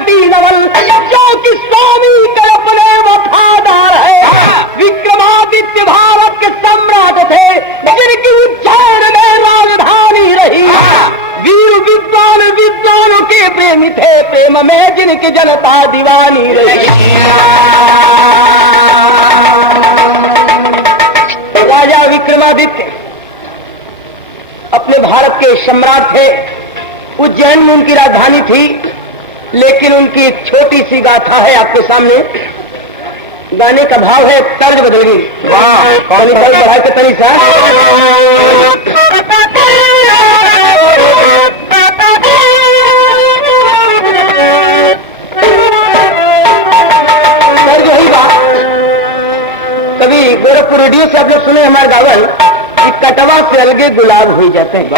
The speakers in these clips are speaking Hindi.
भक्ति नवल जो कि स्वामी के अपने वफादार है। विक्रमादित्य भारत के सम्राट थे जिनकी उज्जैन में राजधानी रही। वीर विद्वान विद्वानों के प्रेमी थे, प्रेम में जिनकी जनता दीवानी रही। राजा विक्रमादित्य अपने भारत के सम्राट थे। उज्जैन में उनकी राजधानी थी, लेकिन उनकी एक छोटी सी गाथा है आपके सामने। गाने का भाव है, तर्ज बदल गई। बढ़ा के तनी सा तर्ज वही बात। कभी गोरखपुर रेडियो से आप लोग सुने हमारे गावल कि कटवा से अलगे गुलाब हो जाते हैं।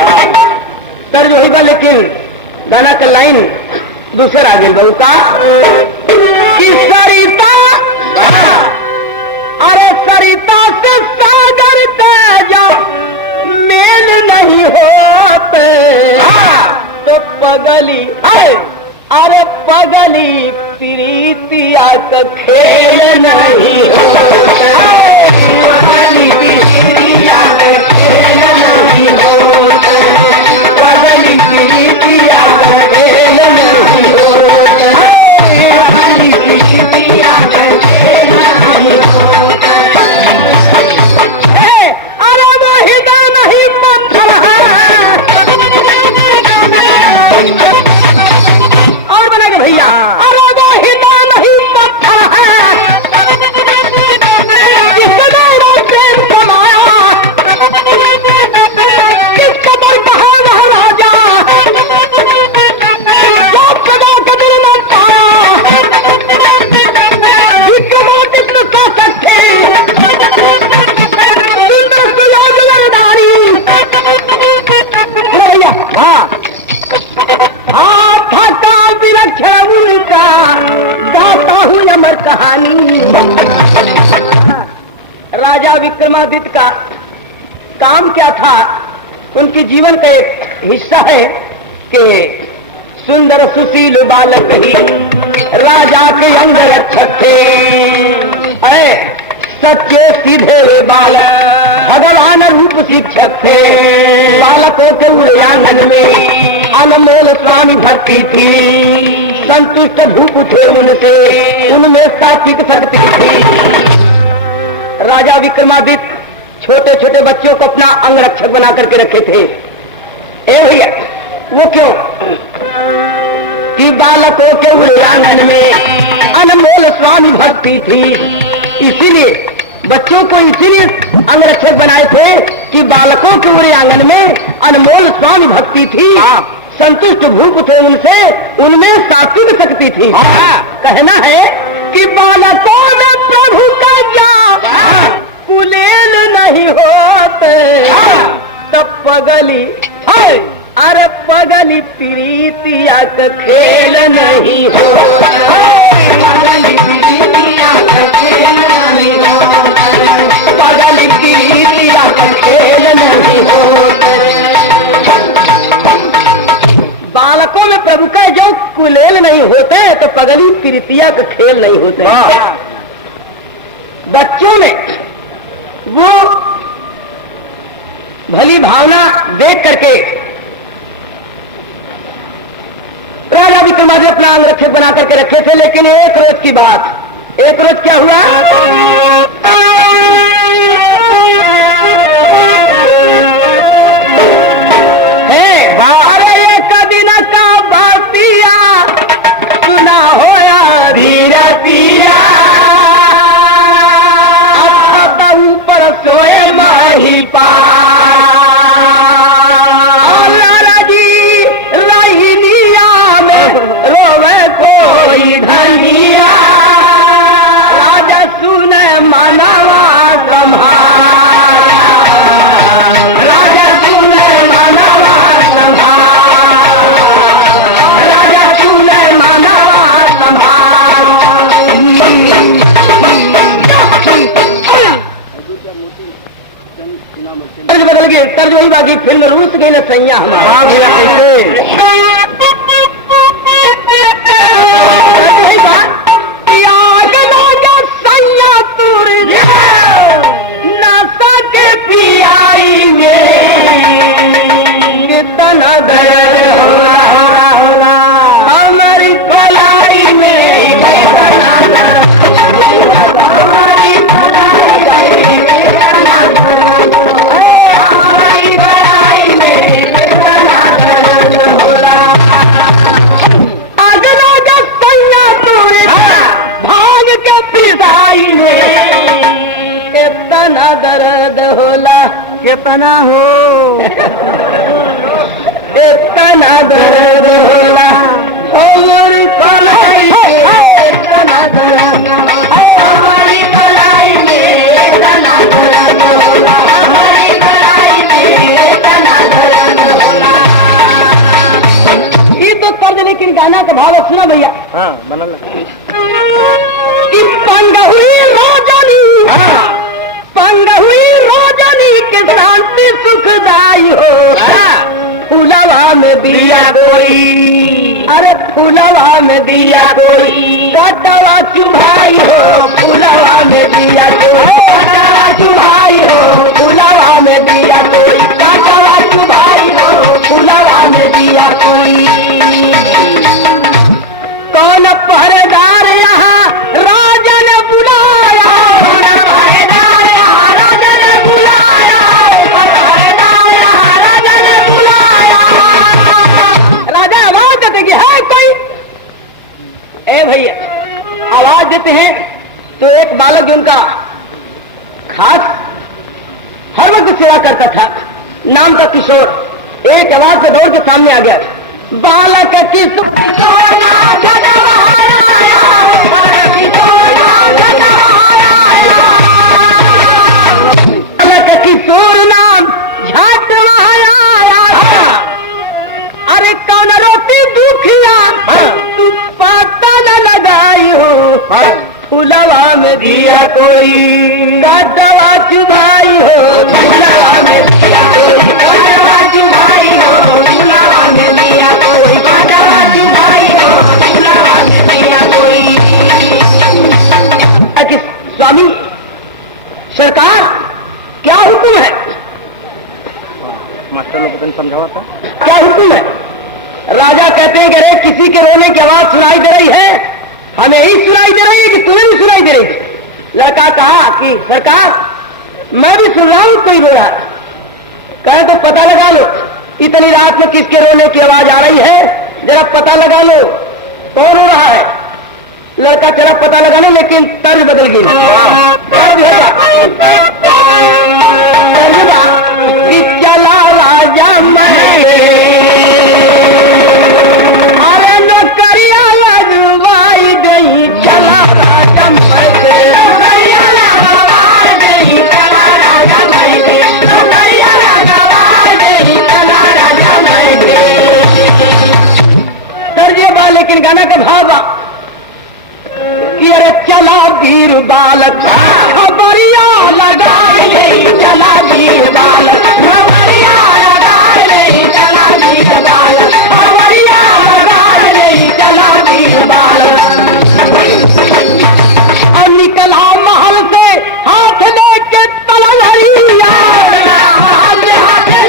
तर्ज वही बा, लेकिन गाना का लाइन दूसरा आगे बहु का कि सरिता, अरे सरिता से सागर तेजा मेल नहीं होते तो पगली, अरे पगली प्रीतिया का खेल नहीं होता। पगली प्रीतिया का खेल नहीं होता। पगली प्रीतिया का खेल नहीं होता। पगली प्रीतिया का खेल नहीं होता। अरे वो हृदय नहीं पत्थर है। और बना के भैया, अरे वो हृदय नहीं पत्थर है। किस कदर प्रेम कमाया, किस कदर कहा वह राजा, जो सदा कदर न पाया। विक्रमादित्य का सच्चे सुंदर सुयोग वरदानी। भैया हाँ था विलक्षण उनका, गाता हूँ अमर कहानी। राजा विक्रमादित्य का काम क्या था? उनके जीवन का एक हिस्सा है कि सुंदर सुशील बालक ही राजा के अंग रक्षक थे। सच्चे सीधे बालक भगवान रूप शिक्षक थे। बालकों के उद्यान में अनमोल स्वामी भक्ति थी। संतुष्ट भूप थे उनसे, उनमें सात्विक शक्ति थी। राजा विक्रमादित्य छोटे छोटे बच्चों को अपना अंग रक्षक बना करके रखे थे। ए भैया, वो क्यों कि बालकों के उद्यान में अनमोल स्वामी भक्ति थी। इसीलिए बच्चों को इसीलिए अंग रक्षक बनाए थे कि बालकों के उरे आंगन में अनमोल स्वामी भक्ति थी। संतुष्ट भूप थे उनसे, उनमें सात्विक शक्ति थी। कहना है कि बालकों में प्रभु का ज्ञान कुलेल नहीं होते तब पगली, अरे पगली प्रीतिया का खेल नहीं होता। पगली प्रीतिया का खेल नहीं होता। पगली प्रीतिया का खेल नहीं होता। बालकों में प्रभु का जो कुलेल नहीं होते तो पगली प्रीतिया का खेल नहीं होते। बच्चों में वो भली भावना देख करके राजा विक्रमादित्य अपना अंग रक्षक बना करके रखे थे। लेकिन एक रोज की बात, एक रोज क्या हुआ? अरे एक दिन का बातिया सुना होया धीरतिया, अब ऊपर सोए माही पा। तर्ज बदल गए। तर्ज वही बाकी फिल्म रूस गई न सैया हमारा। कितना हो इतना दर्द होला हमारी कलाई में इतना दर्द हमारी कलाई में इतना दर्द होला हमारी कलाई में इतना दर्द होला। ये तो कर दे लेकिन गाना का भाव सुना भैया। हाँ बनल पंग हुई रोजनी पंग हुई रोजनी के शांति सुखदाई हो फूलवा में दिया कोई अरे फूलवा में दिया कोई कटवा चुभाई हो फूलवा में दिया कोई कटवा चुभाई हो फूलवा में दिया कोई कटवा चुभाई हो फूलवा में दिया कोई। कौन पहरेदार यहाँ राजा ने बुलाया कौन पहरेदार यहाँ राजा ने बुलाया पहरेदार यहाँ राजा ने बुलाया। राजा आवाज देते कि है कोई ए भैया आवाज देते हैं तो एक बालक जो उनका खास हर वक्त सेवा करता था नाम का किशोर एक आवाज से दौड़ के सामने आ गया। बालक किशोर किशोर नाम झट आया अरे कौन रोटी दुखिया तू पता न लगाई हो फूलवा में दिया कोई कटवा चुभाई हो फूलवा में दिया कोई कटवा चुभाई हो फूलवा में दिया कोई कटवा चुभाई हो फूलवा में दिया कोई। स्वामी सरकार क्या हुक्म है मास्टर लोग को समझावा था क्या हुक्म है। राजा कहते हैं कि अरे किसी के रोने की आवाज सुनाई दे रही है हमें ही सुनाई दे रही है कि तुम्हें भी सुनाई दे रही है। लड़का कहा कि सरकार मैं भी सुन रहा हूं कोई रो रहा है कहे तो पता लगा लो इतनी रात में किसके रोने की आवाज आ रही है जरा पता लगा लो कौन रो रहा है। लड़का चला पता लगाने लेकिन तर्ज बदल गई कि चला राजा मैं अरे नौकरिया लगवाई गई चला राजा नौकरिया लगवाई गई चला राजा नौकरिया लगवाई गई चला राजा तर्ज बा लेकिन गाना का भाव बा कि अरे चला वीर बालक खबरिया लगा ले चला वीर बालक खबरिया लगा ले चला वीर बालक खबरिया लगा ले चला वीर बालक। निकला महल से हाथ लेके तलवारिया हाथ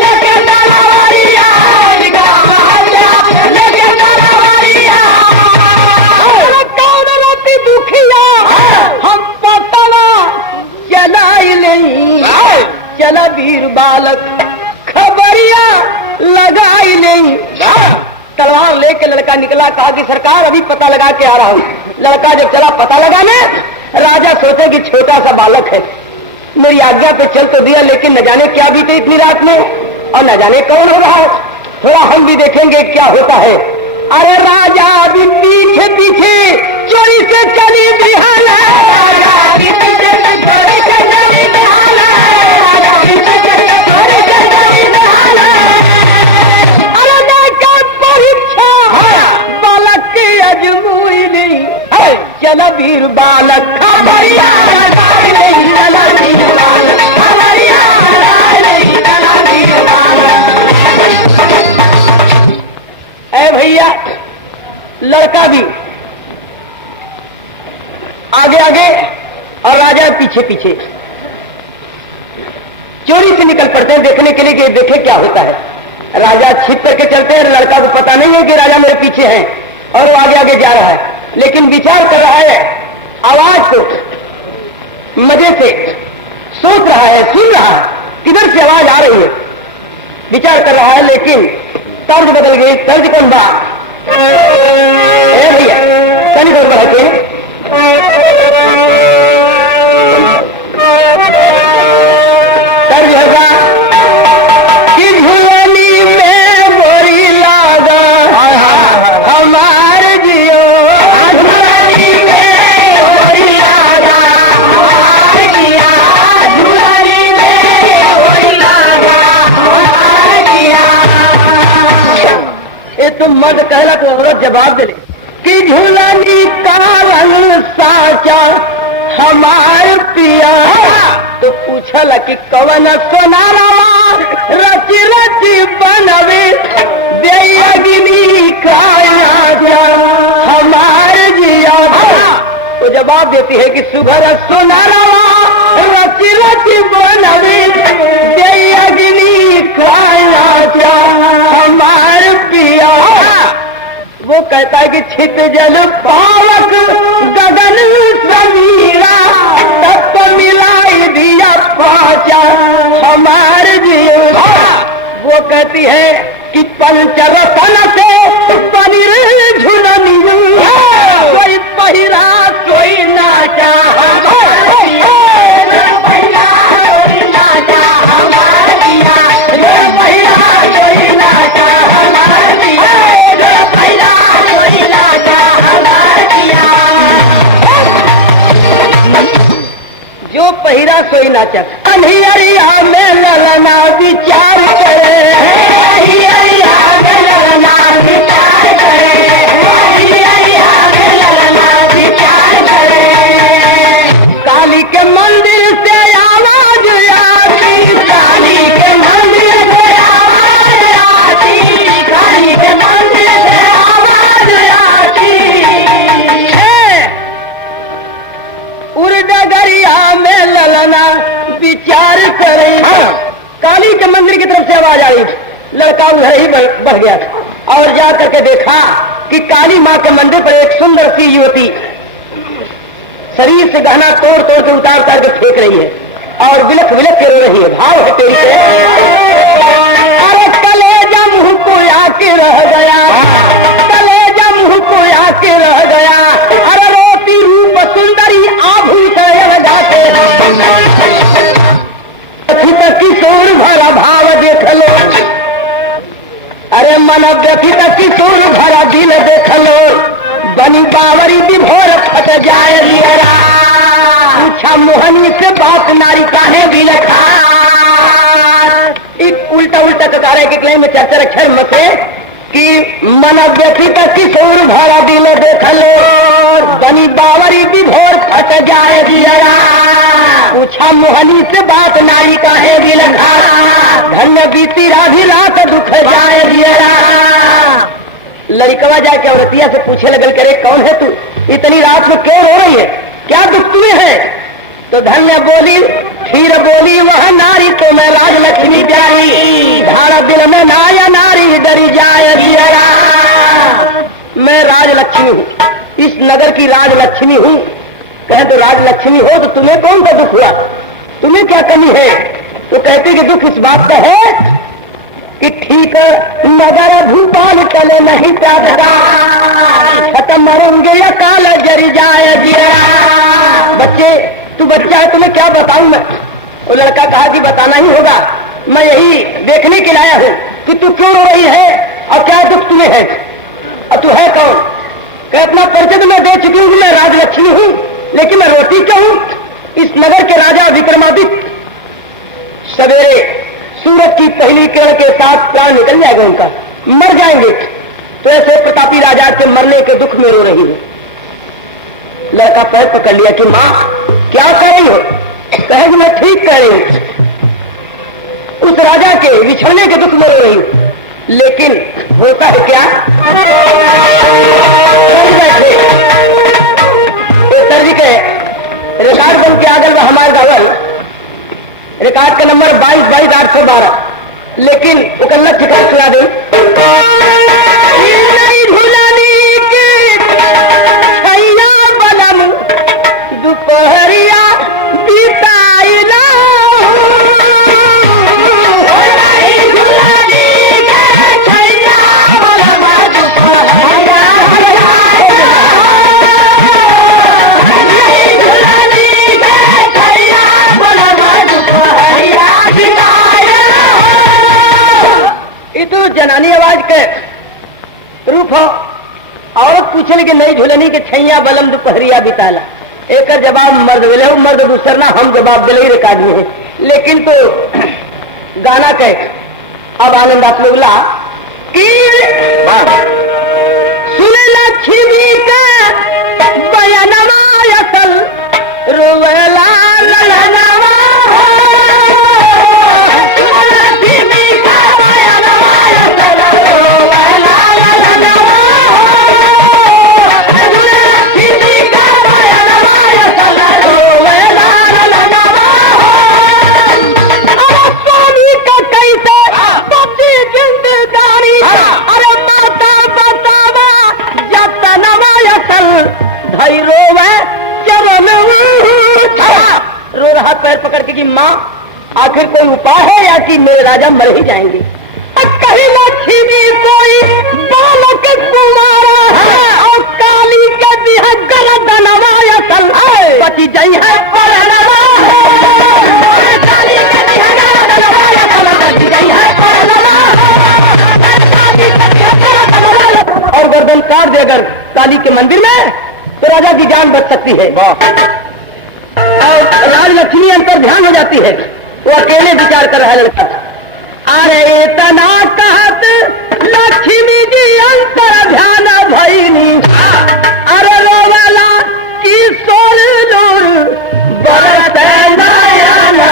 लेके तलवारिया लेके तलवारिया दुखिया हम पता चलाई नहीं चला वीर बालक खबरिया लगाई नहीं। तलवार लेके लड़का निकला कहा कि सरकार अभी पता लगा के आ रहा हूं। लड़का जब चला पता लगाने राजा सोचे कि छोटा सा बालक है मेरी आज्ञा पे चल तो दिया लेकिन न जाने क्या बीते इतनी रात में और न जाने कौन हो रहा है थोड़ा हम भी देखेंगे क्या होता है। अरे राजा अभी पीछे पीछे चोरी से चली बिहाल बालक के अजमुई नहीं चला वीर बालक खबरिया चला वीर बालक खबरिया चला वीर बालक। ऐ भैया लड़का भी आगे आगे और राजा पीछे पीछे चोरी से निकल पड़ते हैं देखने के लिए कि देखे क्या होता है। राजा छिप करके चलते हैं लड़का को पता नहीं है कि राजा मेरे पीछे हैं और वो आगे आगे जा रहा है लेकिन विचार कर रहा है आवाज को मजे से सोच रहा है सुन रहा है किधर से आवाज आ रही है विचार कर रहा है लेकिन तर्ज बदल गई। तर्ज कौन बा भैया तनी कौन बढ़ा के तर्ज होगा ये तो मर्द कहला तो औरत जवाब दे कि झूलनी कावन साचा हमार पिया। तो पूछला कि कवन सोनारा रची रची बनवे देगी काया हमार जिया। तो जवाब देती है कि सुघर सोनारा रची रची बनवे देगी काया हमार पिया। वो कहता है कि छित जल पावक गगन समीरा तब तो मिलाई दिया पाचा हमार जीवा। वो कहती है कि पंचरतन से पनीर झुलनी कोई पहिरा कोई नाचा जो पहिरा सोई नाचक। अंधियरिया में ललना विचार करे, अंधियरिया में ललना विचार करे, अंधियरिया में ललना विचार करे। काली के मंदिर से आवाज आती, काली के मंदिर से आवाज आती, काली के मंदिर से आवाज आती। उर्दगरिया में ललना विचार करे। काली के मंदिर की तरफ से आवाज आई। लड़का उधर ही बढ़ गया और जा करके देखा कि काली माँ के मंदिर पर एक सुंदर सी युवती शरीर से गहना तोड़ तोड़ के उतार उतार के फेंक रही है और विलख विलख के रो रही है। भाव है तेरी से अरे कलेजा मुंह को आके रह गया, कलेजा मुंह को आके रह गया। अरे रोती रूप सुंदरी आभूषण गाते किशोर भरा भाव देख लो। अरे मन व्यथित किशोर भरा दिल देख लो। बनी बावरी विभोर फट जाए लियरा। पूछा मोहनी से बात नारी काहे भी लखा। एक उल्टा उल्टा ककारे के क्लेम में चर्चा रखे मसे कि मन व्यथित किशोर भरा दिल देख लो। बनी बावरी विभोर फट जाए लियरा। पूछा मोहनी से बात नारी काहे भी लखा। धन्य बीती राधी रात दुख जाए लियरा। लड़कवा जाके औरतिया से पूछे लगल करे कौन है तू, इतनी रात में क्यों रो रही है, क्या दुख तुम्हें है। तो धन्य बोली फिर बोली वह नारी तो मैं राजलक्ष्मी प्यारी। धारा दिल में नाया नारी डरी जाए जियरा। मैं राजलक्ष्मी हूँ, इस नगर की राजलक्ष्मी हूँ। कहे तो राजलक्ष्मी हो तो तुम्हें कौन सा दुख हुआ, तुम्हें क्या कमी है। तो कहते कि दुख इस बात का है कि ठीक नगर भूपाल चले नहीं चाहता। खत्म मरूंगे या काल जरी जाए जिया। बच्चे तू बच्चा है, तुम्हें क्या बताऊं मैं। वो लड़का कहा कि बताना ही होगा, मैं यही देखने के लाया हूँ कि तू क्यों रो रही है और क्या दुख तुम्हें है और तू है कौन। कि अपना परिचय तो मैं दे चुकी हूँ, मैं राजलक्ष्मी हूँ, लेकिन मैं रोती क्यों हूँ। इस नगर के राजा विक्रमादित्य सवेरे सूरज की पहली किरण के साथ प्राण निकल जाएगा उनका, मर जाएंगे। तो ऐसे प्रतापी राजा के मरने के दुख में रो रही है। लड़का पैर पकड़ लिया कि माँ क्या कह रही हो। कहे कि मैं ठीक कह रही हूँ, उस राजा के बिछड़ने के दुख में रो रही हूँ। लेकिन होता है क्या, सर जी के रिकॉर्ड बन के आगल हमारे गावल रिकॉर्ड का नंबर 22-22-812। लेकिन वो कन्ना ठिकाना सुना दे। दोपहरिया बिताइला जनानी आवाज के रूप हो। औरत पूछने की नई झुलनी के छैया बलम दोपहरिया बिताला। एक जवाब मर्द बोले, मर्द दूसर ना हम जवाब दिले रिकॉर्ड में है। लेकिन तो गाना कहे अब आनंद आप लोग ला कि कहती कि माँ आखिर कोई उपाय है या कि मेरे राजा मर ही जाएंगे। कहीं लक्ष्मी कोई बालक कुमारा है और काली के भी है गलत नवाया सल बची जई है और गर्दन काट दे अगर काली के मंदिर में तो राजा की जान बच सकती है। और राजलक्ष्मी अंतर ध्यान हो जाती है, वो अकेले विचार कर रहा है लड़का। अरे तना कहत लक्ष्मी जी अंतर ध्यान भईनी अरे रोवाला किशोर नूर बरत नयना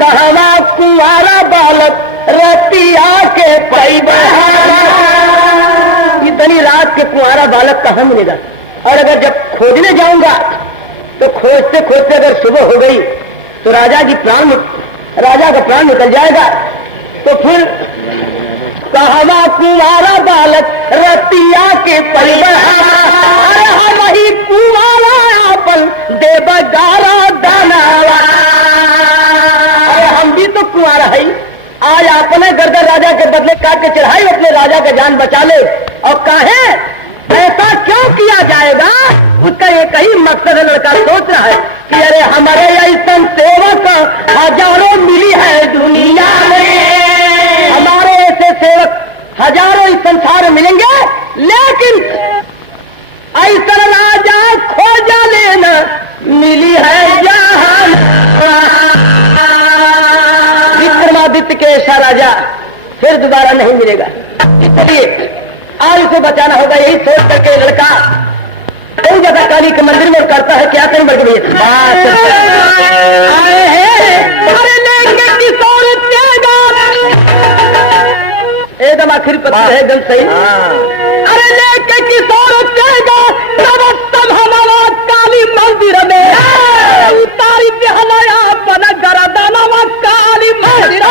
कहवा कुंवारा बालक रतिया के पैबा। इतनी रात के कुंवारा बालक कहाँ मिलेगा? और अगर जब खोजने जाऊंगा तो खोजते खोजते अगर सुबह हो गई तो राजा का प्राण निकल जाएगा। तो फिर कहवा कुंवारा बालक रतिया के परिवार वही कुंवारा अपन देव गारा दाना। अरे हम भी तो कुंवारा है, आज अपने गर्दन राजा के बदले काट के चढ़ाई अपने राजा का जान बचा ले। और काहे ऐसा क्यों किया जाएगा? उसका एक ही मकसद है, लड़का सोच रहा है कि अरे हमारे ऐसा सेवक हजारों मिली है दुनिया में, हमारे ऐसे सेवक हजारों इस संसार में मिलेंगे, लेकिन ऐसा राजा खोजा लेना मिली है जहां। विक्रमादित्य के ऐसा राजा फिर दोबारा नहीं मिलेगा, इसलिए आज उसे बचाना होगा। यही सोच करके लड़का कई जगह काली के मंदिर में करता है क्या कहीं बढ़ गई आए हैं एकदम आखिरी पता है एकदम सही। अरे लेके किशोर चेगा तब हमारा काली मंदिर में उतारी हमारा बना गरदाना काली मंदिर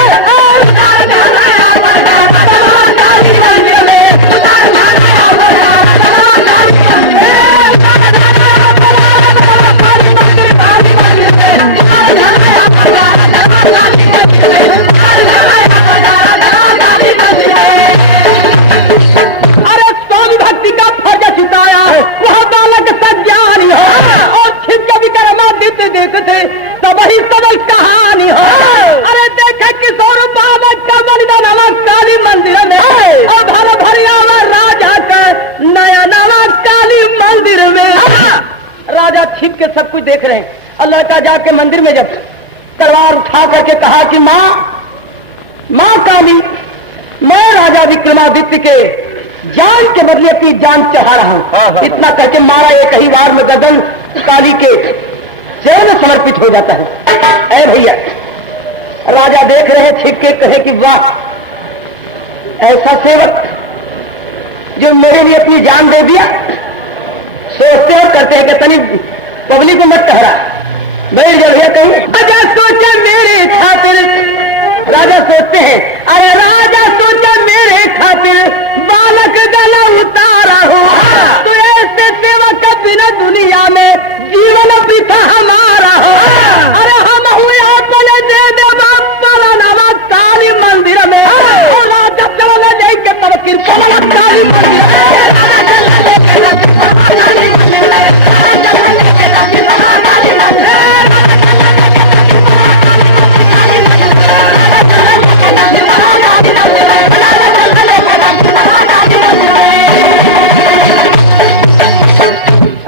अरे स्वामी भक्ति का फर्ज छुटाया वह बालक सज्ञानी हो और छिप के विक्रमादित्य देखते सब ही सबल कहानी हो। अरे देखे किशोर बालक का बलिदान काली मंदिर में और भर भरिया राजा का नया नवा काली मंदिर में। राजा छिप के सब कुछ देख रहे हैं और लड़का जाके मंदिर में जब तलवार उठा करके कहा कि माँ काली, मैं राजा विक्रमादित्य के जान के बदले अपनी जान चढ़ा रहा हूं। इतना कहके मारा एक ही बार में गर्दन काली के चरण में समर्पित हो जाता है। ऐ भैया, राजा देख रहे छिप के कहे कि वाह, ऐसा सेवक जो मेरे लिए अपनी जान दे दिया। सोचते हो करते हैं कि तनी पब्लिक को मत ठहरा बैठ जा भैया कहीं। राजा सोचा मेरे खातिर, राजा सोचते हैं अरे राजा सोचा मेरे खातिर बालक गला उतारा हो तो ऐसे सेवक का बिना दुनिया में जीवन वृथा हमारा हो। अरे हम हुए अपने दे दे नवा काली मंदिर में राजा चला जाएंगे तब कृपा काली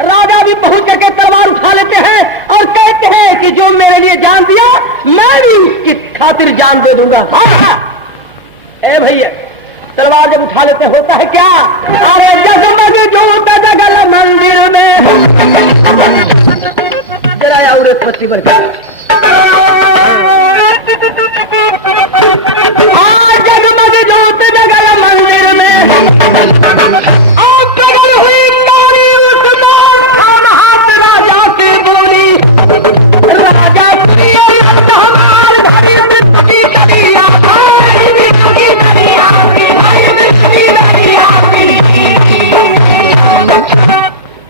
राजा भी पहुंच करके तलवार उठा लेते हैं और कहते हैं कि जो मेरे लिए जान दिया मैं भी उसकी खातिर जान दे दूंगा। ए भैया, तलवार जब उठा लेते होता है क्या? अरे जगमग जोत जगल मंदिर में जरा और पत्ती पर जगमग जोत जगल मंदिर में प्रगट हुई नारी उस्मान खान हाथ राजा की बोली। राजा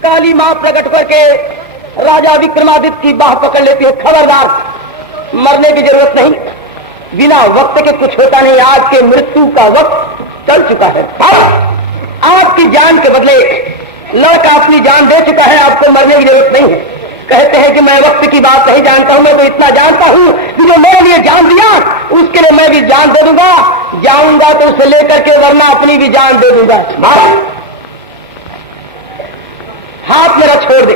काली मां प्रकट करके राजा विक्रमादित्य की बाह पकड़ लेती है, खबरदार, मरने की जरूरत नहीं, बिना वक्त के कुछ होता नहीं, आज के मृत्यु का वक्त चल चुका है। आपकी जान के बदले लड़का अपनी जान दे चुका है, आपको मरने की जरूरत नहीं है। कहते हैं कि मैं वक्त की बात नहीं जानता हूं, मैं तो इतना जानता हूं कि जो मेरे लिए जान दिया उसके लिए मैं भी जान दे दूंगा, जाऊंगा तो उसे लेकर के, वरना अपनी भी जान दे दूंगा। हाथ मेरा छोड़ दे।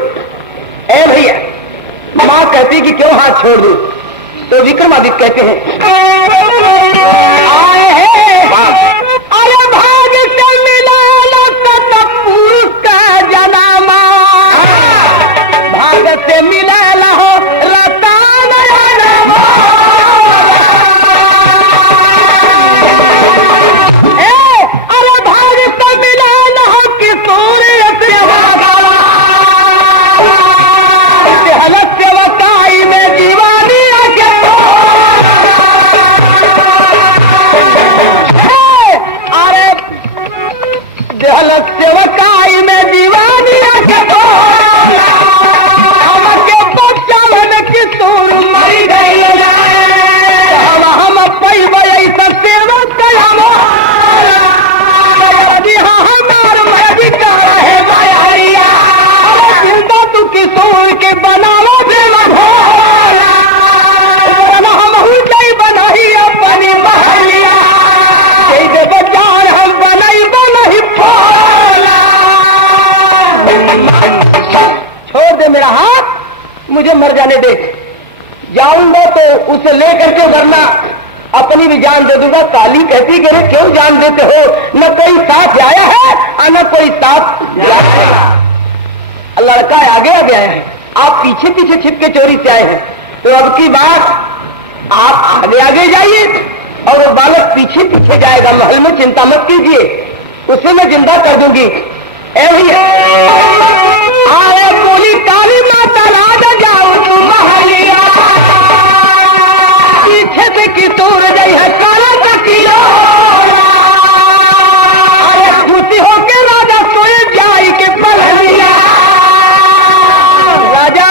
ए भैया, मां कहती कि क्यों हाथ छोड़ दूं? तो विक्रमादित्य कहते हैं आए हैं अरे भाग से मिला पुरुष का जनामा, भाग से मिला हो रतान अरे भाग से मिला हो किशोर सेवकाई में दीवानी सेवकाई में दीवानी हमके बच्चा मन किशोर मर गई, हम पैब ऐसा सेवक हमार मर है माया, जिंदा तू किशोर के बनावा हम बनाई अपनी महलिया, बचान हम बनाई बनाई छोड़ दे मेरा हाथ, मुझे मर जाने दे, जाऊंगा तो उसे लेकर के, वरना अपनी भी जान दे दूंगा। काली कहती कि क्यों जान देते हो, न कोई साथ आया है और न कोई साथ जाएगा। लड़का आगे आगे आया है, आप पीछे पीछे छिप के चोरी से आए हैं, तो अब की बात आप आगे आगे जाइए और वो बालक पीछे पीछे जाएगा, महल में चिंता मत कीजिए, उसे मैं जिंदा कर दूंगी। आए बोली काली माता राजा जाओ तुम महलिया, पीछे से किशोर गई है काला तकिया, अरे खुशी होके राजा सोए जाई के पलनिया। राजा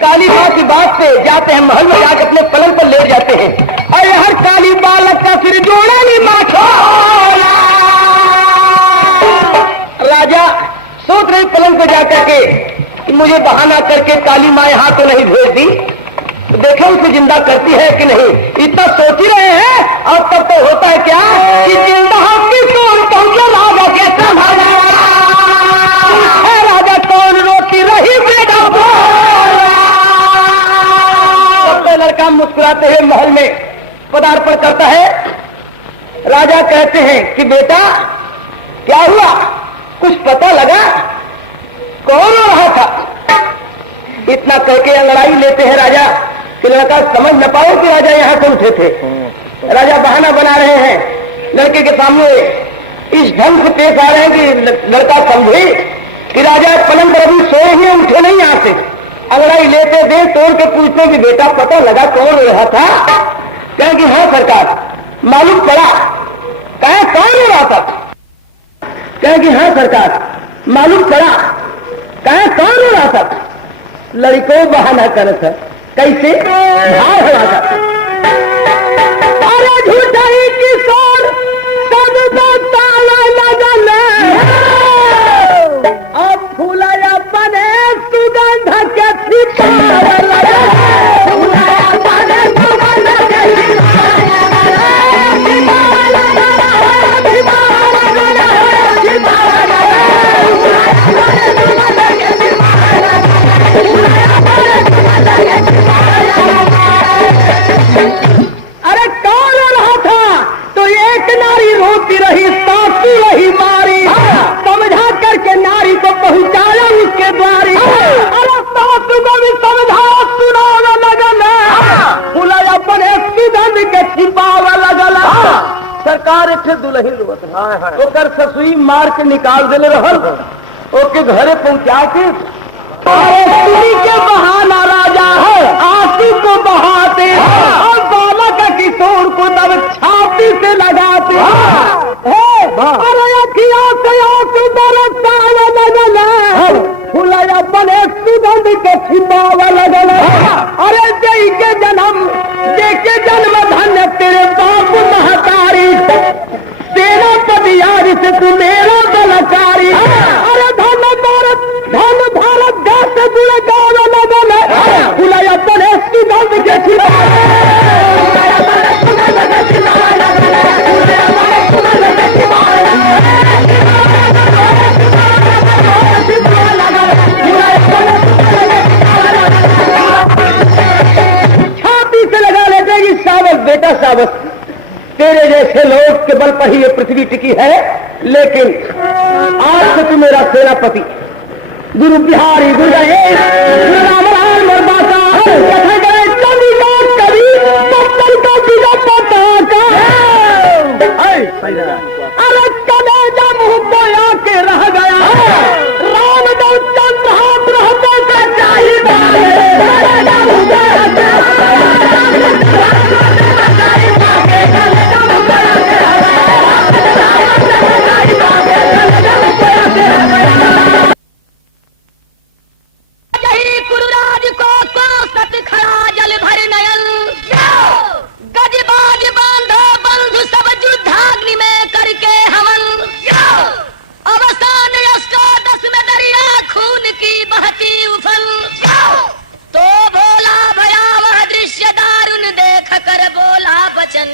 काली माँ की बात से जाते हैं, महल में जाकर अपने पलंग पर लेट जाते हैं, अरे हर काली बालक का सिर जोड़ा नहीं माथा। राजा सोच रहे पलंग पर जाकर के कि मुझे बहाना करके काली माँ यहाँ तो नहीं भेज दी, देखे उसे जिंदा करती है कि नहीं, इतना सोच ही रहे हैं। और तब तो होता है क्या कि जिंदा किशोर पहुंचा राजा के संभाला, राजा कौन रोटी रही बेटा, लड़का मुस्कुराते हुए महल में पदार्पण करता है। राजा कहते हैं कि बेटा क्या हुआ, कुछ पता लगा, कौन हो रहा था? इतना करके अंगड़ाई लेते हैं राजा कि लड़का समझ न पाओ कि राजा यहाँ से उठे थे। राजा बहाना बना रहे हैं, लड़के के सामने इस ढंग से पेश आ रहे हैं कि लड़का समझे कि राजा पलंग पर अभी सोए ही उठे नहीं यहाँ से। अंगड़ाई लेते दे तोड़ के पूछते कि बेटा पता लगा कौन हो रहा था? कहें कि हाँ सरकार, मालूम पड़ा। कहें कौन हो रहा था? कहें कि हाँ सरकार, मालूम पड़ा। कहें कौन हो रहा था? लड़को बहाना कर था, कैसे भाव हो रहा था। अरे झूठा ही किशोर सब ताला लगल, अब फूलाया बने सुगंध के छिपार लगे, अरे कौन हो रहा था? तो एक नारी रोती रही, सासू रही मारी, समझा करके नारी को पहुंचाया उसके द्वारी। अरे सासू को भी समझा, सुनावा लगल, फुलाया बने सुगंध के छिपावा लगल। सरकार एक दुल्ही रोत ओकर ससुई मार के निकाल देले रहल, ओके घरे पहुंचा के सुनी के बहाना राजा आंसू को बहाते और बालक किशोर को तब छाती से लगाते। अरे अखियों से आंसू बरसाने लगल, फुलाया बने सुगंध छाती के छिपावा लगल। अरे दे के जन्म धन्य तेरे बाप महतारी, सेनापति यारी से तू मेरा बलकारी। अरे धन भारत देश से जुड़े गाँव लगल, बुलाया गणेश की गंध के छाती से लगा लेते कि सावस बेटा सावस, तेरे जैसे लोग के बल पर ही ये पृथ्वी टिकी है, लेकिन आज से तू मेरा सेनापति गुरु बिहारी गुरु गणेश गुरु रामलाल वर्मा अरे कलेजा मुंह बोया के रह गया। राम दो चंद्र हाथ रहते गुरुराज को सत खड़ा जल भर नयन, गजबाज बांधो बंधु सब युद्धाग्नि में करके हवन। अवसान अष्टादश में दरिया खून की बहती उफल, तो बोला भयावह दृश्य दारुण देख कर बोला बचन।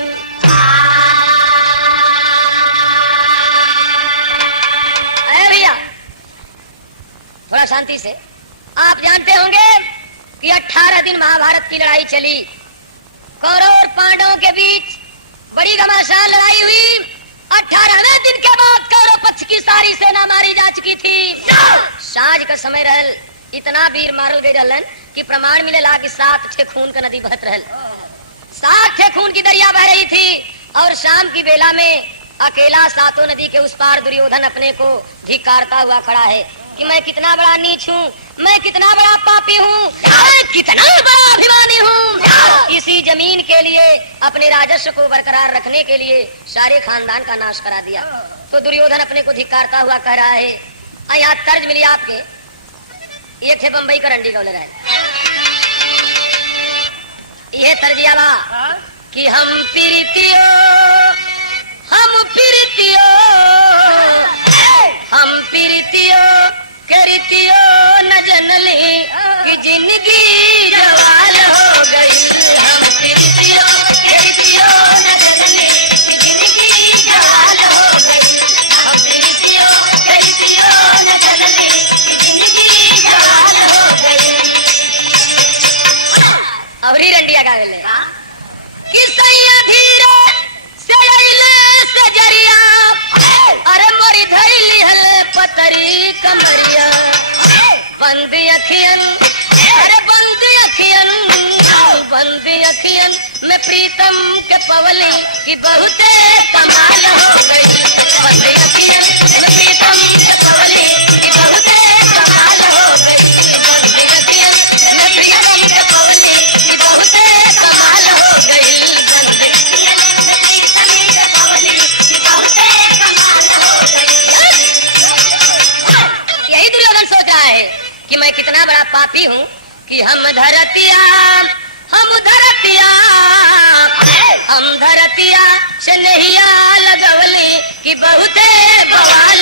अरे भैया थोड़ा शांति से, आप जानते होंगे कि 18 दिन महाभारत की लड़ाई चली। कौरव और पांडवों के बीच बड़ी घमासान लड़ाई हुई। 18वें दिन के बाद कौरव पक्ष की सारी सेना मारी जा चुकी थी। साँझ का समय रहल, इतना वीर मारल गए रहलन कि प्रमाण मिलेला कि 7 ठे खून का नदी बहत रहल, 7 ठे खून की दरिया बह रही थी। और शाम की बेला में अकेला सातों नदी के उस पार दुर्योधन अपने को धिक्कारता हुआ खड़ा है कि मैं कितना बड़ा नीच हूँ, मैं कितना बड़ा पापी हूँ, मैं कितना बड़ा अभिमानी हूँ। इसी जमीन के लिए, अपने राजस्व को बरकरार रखने के लिए सारे खानदान का नाश करा दिया। तो दुर्योधन अपने को धिक्कारता हुआ कह रहा है। यहाँ तर्ज मिली आपके, एक है बम्बई का रंडी गौले रहे, यह तर्जियाला कि हम प्रीतियो करतियो न जनली कि जिंदगी जवाल हो गई। हम प्रीतियो करतियो न जनली कि जिंदगी जवाल हो गई। हम प्रीतियो करतियो न जनली कि जिंदगी जवाल हो गई। अवरी रंडिया गा गले कि सैया धीरे से जरिया, अरे मोरी धैली हले पतरी कमरिया। बंद अखियन, अरे बंद अखियन में प्रीतम के पवली की बहुते कमाल हो गई। बंद अखियन में प्रीतम के पवली की बहुते कमाल हो गई। बंद अखियन में प्रीतम के पवली की बहुते कमाल हो गई। बंद अखियन में प्रीतम के पवली की बहुते कमाल हो गई। यही दुर्योधन सोच रहा है कि मैं कितना बड़ा पापी हूँ कि हम धरतिया से नहिया लगवली कि बहुते बवाल